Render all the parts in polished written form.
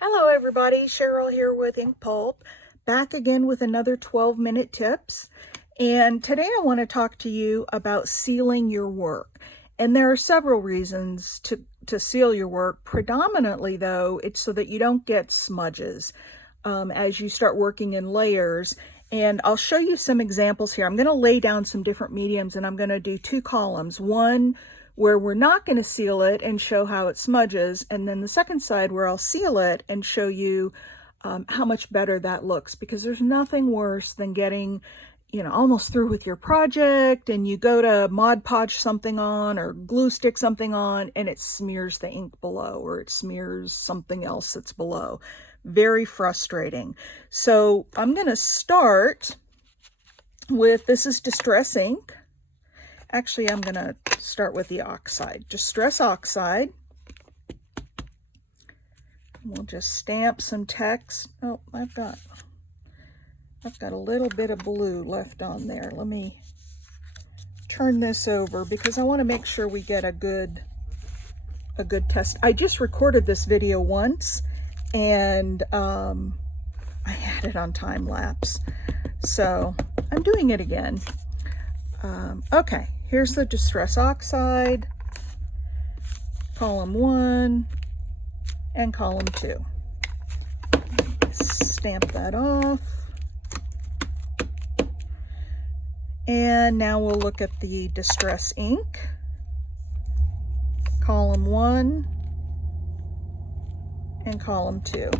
Hello everybody, Cheryl here with InkPulp, back again with another 12-minute tips. And today I want to talk to you about sealing your work. And there are several reasons to seal your work. Predominantly though, it's so that you don't get smudges as you start working in layers. And I'll show you some examples here. I'm going to lay down some different mediums and I'm going to do two columns. One where we're not going to seal it and show how it smudges, and then the second side where I'll seal it and show you how much better that looks, because there's nothing worse than getting, almost through with your project and you go to Mod Podge something on or glue stick something on and it smears the ink below, or it smears something else that's below. Very frustrating. So I'm going to start with, this is Distress ink. Actually, I'm going to start with the Oxide. Distress Oxide. We'll just stamp some text. Oh, I've got a little bit of blue left on there. Let me turn this over because I want to make sure we get a good test. I just recorded this video once and I had it on time lapse. So I'm doing it again. Okay. Here's the Distress Oxide, column 1 and column 2. Stamp that off. And now we'll look at the Distress ink, column 1 and column 2.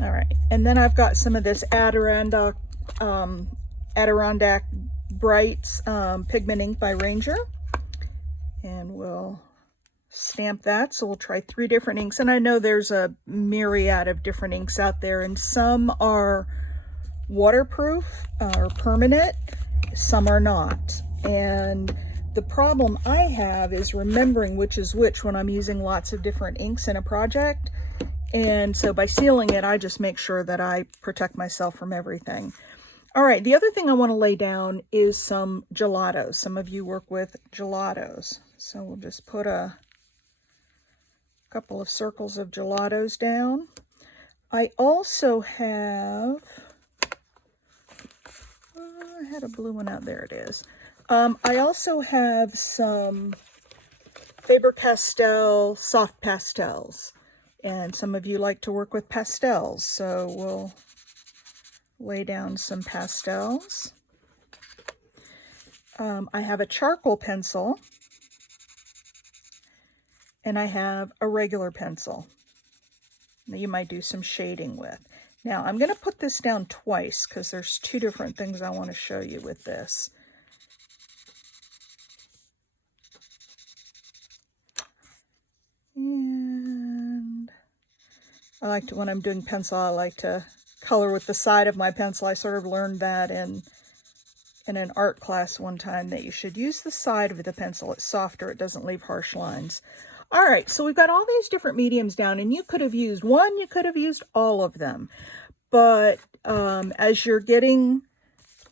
All right, and then I've got some of this Adirondack Brights pigment ink by Ranger, and we'll stamp that. So we'll try 3 different inks, and I know there's a myriad of different inks out there, and some are waterproof or permanent, some are not. And the problem I have is remembering which is which when I'm using lots of different inks in a project. And so by sealing it, I just make sure that I protect myself from everything. All right, the other thing I want to lay down is some gelatos. Some of you work with gelatos. So we'll just put a couple of circles of gelatos down. I also have, I had a blue one out, there it is. I also have some Faber-Castell soft pastels. And some of you like to work with pastels, so we'll lay down some pastels. I have a charcoal pencil, and I have a regular pencil that you might do some shading with. Now, I'm going to put this down twice because there's 2 different things I want to show you with this. And I like to, when I'm doing pencil, I like to color with the side of my pencil. I sort of learned that in an art class one time, that you should use the side of the pencil. It's softer, it doesn't leave harsh lines. All right, so we've got all these different mediums down, and you could have used one, you could have used all of them. But as you're getting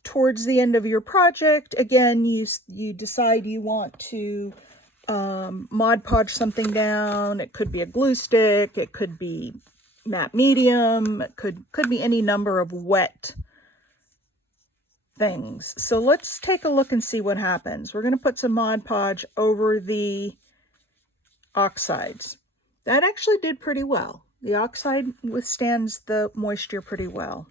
towards the end of your project, again, you decide you want to Mod Podge something down. It could be a glue stick, it could be matte medium, it could be any number of wet things. So let's take a look and see what happens. We're going to put some Mod Podge over the oxides. That actually did pretty well. The oxide withstands the moisture pretty well.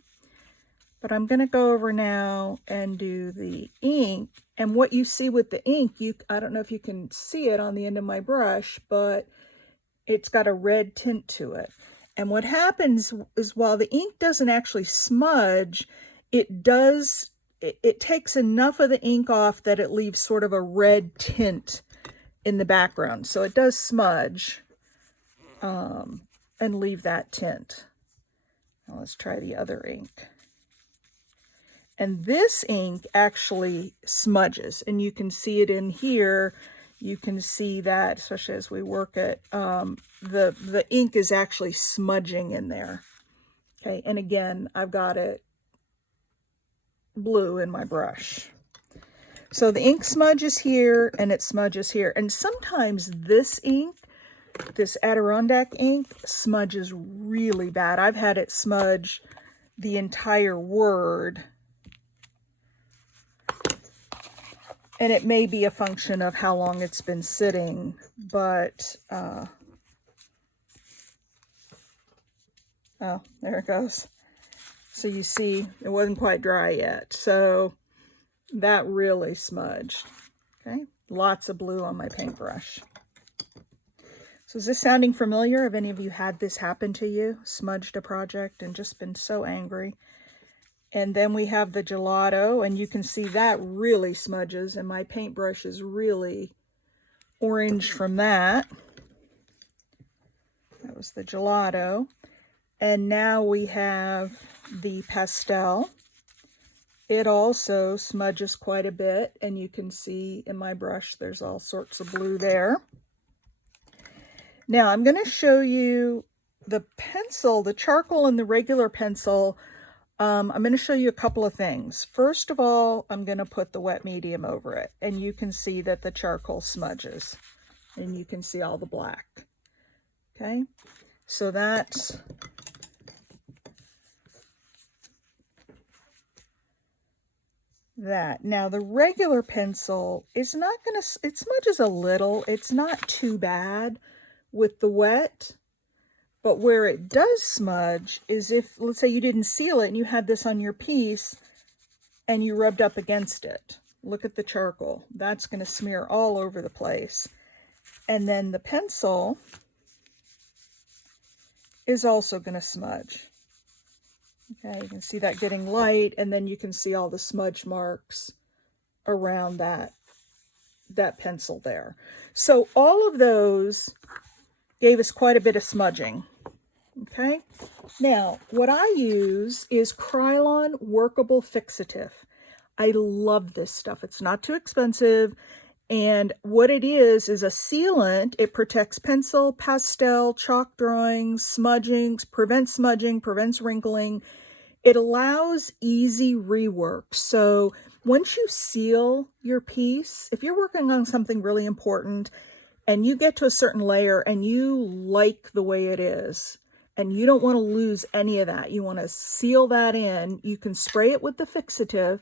But I'm going to go over now and do the ink. And what you see with the ink, I don't know if you can see it on the end of my brush, but it's got a red tint to it. And what happens is, while the ink doesn't actually smudge, it takes enough of the ink off that it leaves sort of a red tint in the background. So it does smudge and leave that tint. Now let's try the other ink. And this ink actually smudges, and you can see it in here. You can see that, especially as we work it, the ink is actually smudging in there. Okay, and again, I've got it blue in my brush. So the ink smudges here and it smudges here. And sometimes this ink this Adirondack ink smudges really bad. I've had it smudge the entire word. And it may be a function of how long it's been sitting, but, oh, there it goes. So you see, it wasn't quite dry yet. So that really smudged. Okay, lots of blue on my paintbrush. So is this sounding familiar? Have any of you had this happen to you? Smudged a project and just been so angry? And then we have the gelato, and you can see that really smudges, and my paintbrush is really orange from that. That was the gelato. And now we have the pastel. It also smudges quite a bit, and you can see in my brush there's all sorts of blue there. Now I'm going to show you the pencil, the charcoal and the regular pencil. I'm going to show you a couple of things. First of all, I'm going to put the wet medium over it, and you can see that the charcoal smudges, and you can see all the black. Okay, so that's that. Now the regular pencil is not going to, it smudges a little. It's not too bad with the wet. But where it does smudge is if, let's say you didn't seal it and you had this on your piece and you rubbed up against it. Look at the charcoal. That's going to smear all over the place. And then the pencil is also going to smudge. Okay, you can see that getting light, and then you can see all the smudge marks around that pencil there. So all of those gave us quite a bit of smudging. Okay, now what I use is KRYLON Workable Fixative. I love this stuff. It's not too expensive, and what it is a sealant. It protects pencil, pastel, chalk drawings, smudging, prevents wrinkling. It allows easy rework. So once you seal your piece, if you're working on something really important and you get to a certain layer and you like the way it is, and you don't want to lose any of that, you want to seal that in, you can spray it with the fixative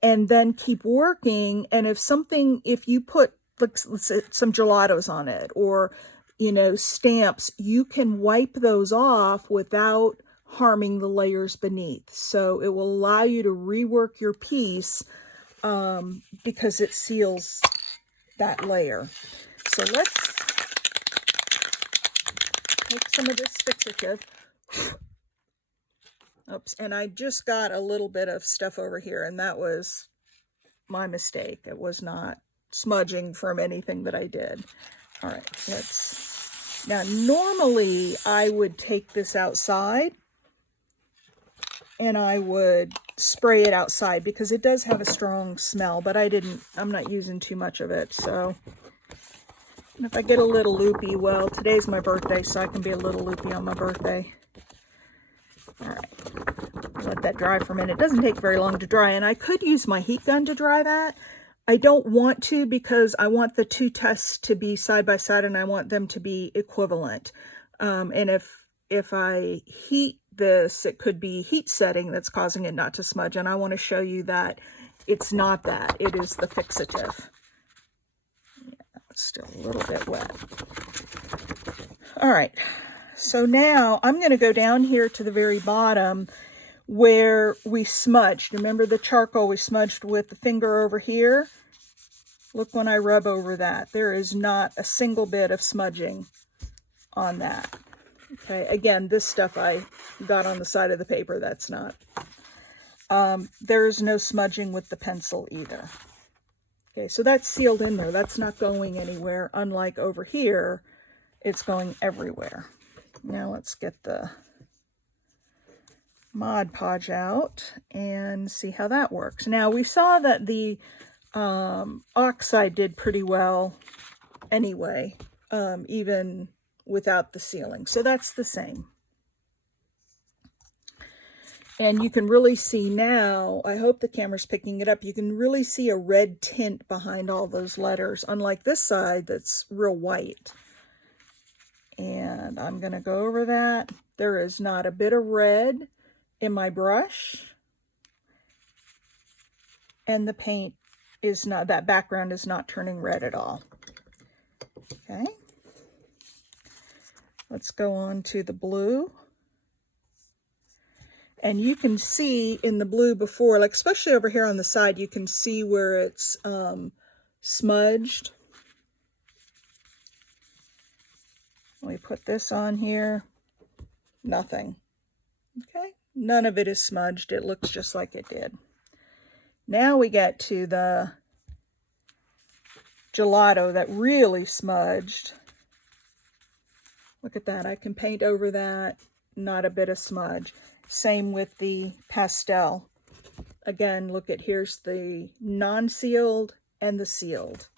and then keep working. And if you put, let's say, some gelatos on it, or, stamps, you can wipe those off without harming the layers beneath. So it will allow you to rework your piece because it seals that layer. So let's take some of this fixative. Oops, and I just got a little bit of stuff over here, and that was my mistake. It was not smudging from anything that I did. All right, now normally I would take this outside and I would spray it outside because it does have a strong smell, but I'm not using too much of it. So if I get a little loopy, well, today's my birthday, so I can be a little loopy on my birthday. All right, let that dry for a minute. It doesn't take very long to dry, and I could use my heat gun to dry that. I don't want to because I want the two tests to be side by side, and I want them to be equivalent. And if I heat this, it could be heat setting that's causing it not to smudge, and I want to show you that it's not that. It is the fixative. Yeah, it's still a little bit wet. All right, so now I'm going to go down here to the very bottom where we smudged. Remember the charcoal we smudged with the finger over here? Look when I rub over that. There is not a single bit of smudging on that. Okay, again, this stuff I got on the side of the paper. That's not. There's no smudging with the pencil either. Okay, so that's sealed in there. That's not going anywhere. Unlike over here, it's going everywhere. Now let's get the Mod Podge out and see how that works. Now we saw that the Oxide did pretty well anyway, even without the sealing. So that's the same. And you can really see now, I hope the camera's picking it up, you can really see a red tint behind all those letters, unlike this side that's real white. And I'm going to go over that. There is not a bit of red in my brush. And the paint is not, that background is not turning red at all. Okay. Let's go on to the blue. And you can see in the blue before, like especially over here on the side, you can see where it's smudged. We put this on here, nothing. Okay, none of it is smudged. It looks just like it did. Now we get to the gelato that really smudged. Look at that, I can paint over that, not a bit of smudge. Same with the pastel. Again, look at, here's the non-sealed and the sealed.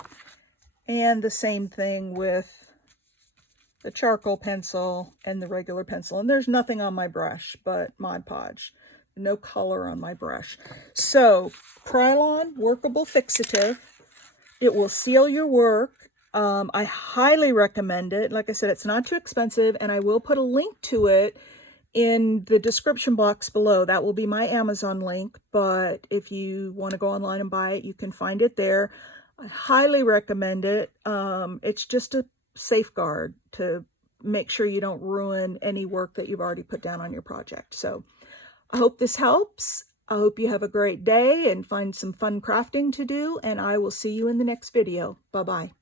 And the same thing with the charcoal pencil and the regular pencil. And there's nothing on my brush but Mod Podge. No color on my brush. So, KRYLON Workable Fixative. It will seal your work. I highly recommend it. Like I said, it's not too expensive, and I will put a link to it in the description box below. That will be my Amazon link, but if you want to go online and buy it, you can find it there. I highly recommend it. It's just a safeguard to make sure you don't ruin any work that you've already put down on your project. So I hope this helps. I hope you have a great day and find some fun crafting to do, and I will see you in the next video. Bye-bye.